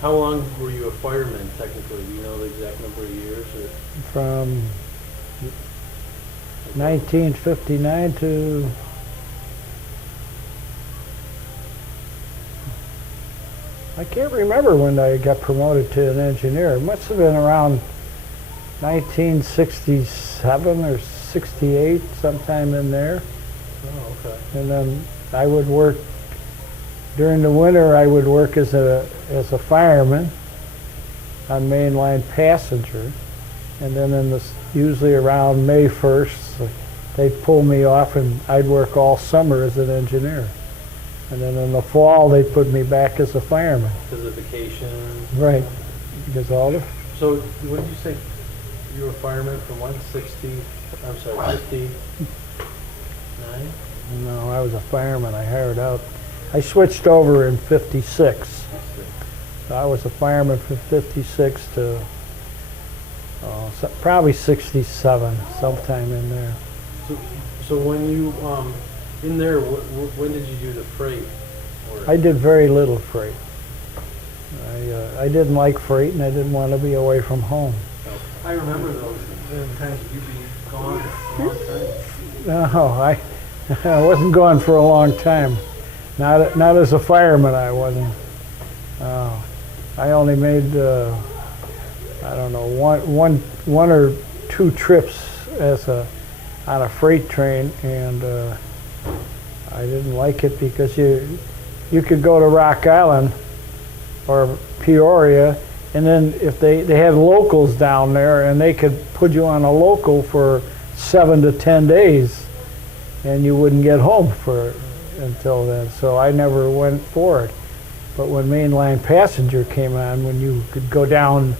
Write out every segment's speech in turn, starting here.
How long were you a fireman technically? Do you know the exact number of years? Or? From 1959 to I can't remember when I got promoted to an engineer. It must have been around 1967 or 68, sometime in there. Oh, okay. And then I would work during the winter. I would work as a fireman on mainline passenger, and then usually around May 1st, they'd pull me off, and I'd work all summer as an engineer. And then in the fall, they'd put me back as a fireman. Because of vacation. Right. Because all the. So what did you say? You were a fireman from 160. I'm sorry, 59. No, I was a fireman. I hired out. I switched over in '56. So I was a fireman from '56 to probably '67, sometime in there. So when you in there, when did you do the freight? I did very little freight. I didn't like freight, and I didn't want to be away from home. I remember those times you'd be gone a long time. No, I wasn't gone for a long time. Not as a fireman, I wasn't. I only made I don't know one or two trips on a freight train, and I didn't like it because you could go to Rock Island or Peoria, and then if they had locals down there, and they could put you on a local for 7 to 10 days, and you wouldn't get home until then. So I never went for it. But when mainline passenger came on, when you could go down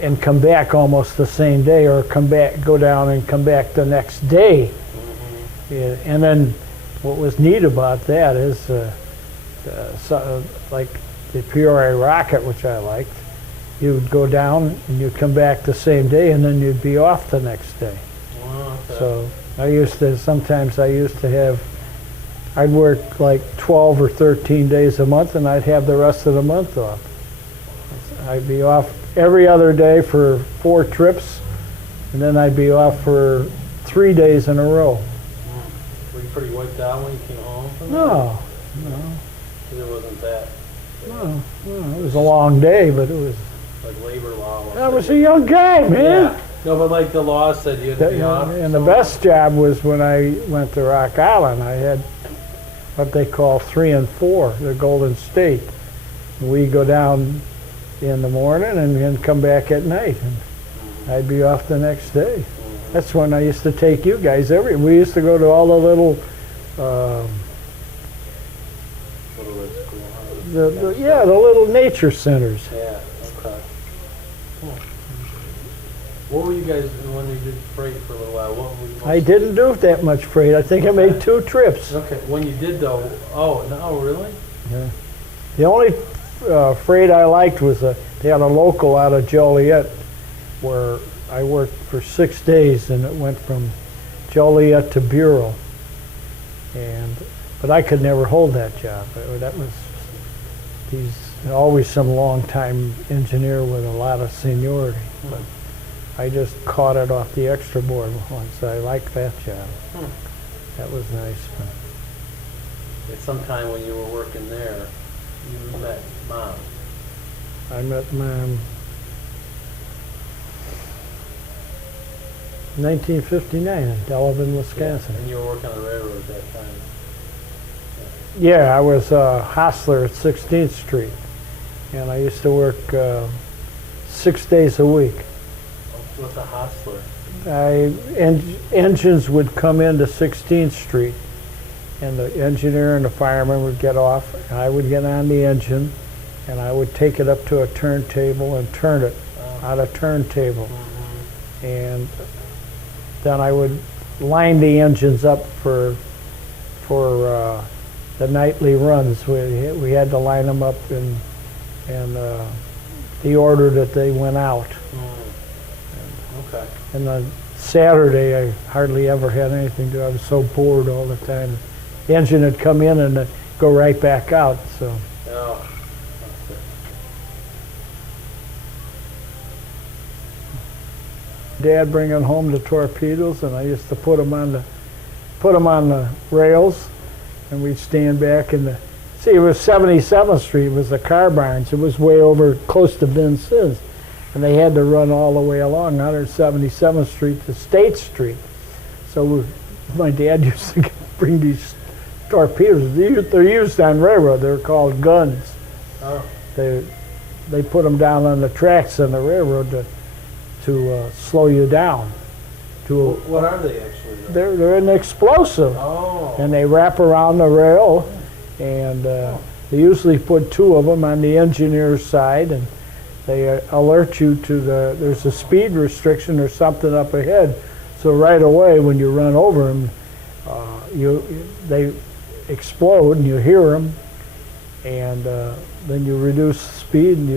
and come back almost the same day, or go down and come back the next day. Mm-hmm. Yeah, and then what was neat about that is like the Peoria Rocket, which I liked, you would go down and you'd come back the same day, and then you'd be off the next day. Oh, okay. So sometimes I used to have, I'd work like 12 or 13 days a month, and I'd have the rest of the month off. I'd be off every other day for 4 trips, and then I'd be off for 3 days in a row. Were you pretty wiped out when you came home from No. Because it wasn't that. No, it was a long day, but it was. Like labor law. I was a young guy, man. Yeah. No, but like the law said you had to be off. And the best job was when I went to Rock Island. I had what they call 3 and 4, the Golden State. We go down in the morning and then come back at night, and I'd be off the next day. Mm-hmm. That's when I used to take you guys. We used to go to all the little, the little nature centers. Yeah. Okay. Cool. What were you guys when you did freight for a little while? What were you? I didn't do that much freight. I think I made 2 trips. Okay. When you did though, oh no, really? Yeah. The only freight I liked was they had a local out of Joliet where I worked for 6 days, and it went from Joliet to Bureau. But I could never hold that job. He's always some long-time engineer with a lot of seniority. Hmm. But I just caught it off the extra board once. I liked that job. Hmm. That was nice. At some time when you were working there, you met Mom. I met Mom 1959 in Delavan, Wisconsin. Yeah. And you were working on the railroad at that time. Yeah, I was a hostler at 16th Street, and I used to work 6 days a week. What's a hostler? Engines would come into 16th Street, and the engineer and the fireman would get off, and I would get on the engine, and I would take it up to a turntable and turn it on a turntable. Mm-hmm. And then I would line the engines up for the nightly runs. We had to line them up in the order that they went out. Okay. And on Saturday, I hardly ever had anything to do. I was so bored all the time. The engine would come in and go right back out. So. Oh. Dad bringing home the torpedoes, and I used to put them on the rails, and we'd stand back in the. See, it was 77th Street. It was the car barns. It was way over close to Vince's, and they had to run all the way along 177th Street to State Street. So my dad used to bring these torpedoes. They're used on railroad. They're called guns. Oh. They put them down on the tracks on the railroad to slow you down. What are they actually? They're an explosive. Oh. And they wrap around the rail, and they usually put 2 of them on the engineer's side, and they alert you to there's a speed restriction or something up ahead. So right away when you run over them, they explode and you hear them, and then you reduce the speed and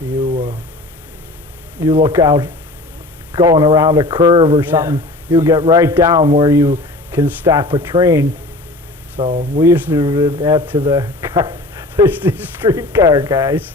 you look out going around a curve or something. You get right down where you can stop a train. So we used to do that to the car, these streetcar guys.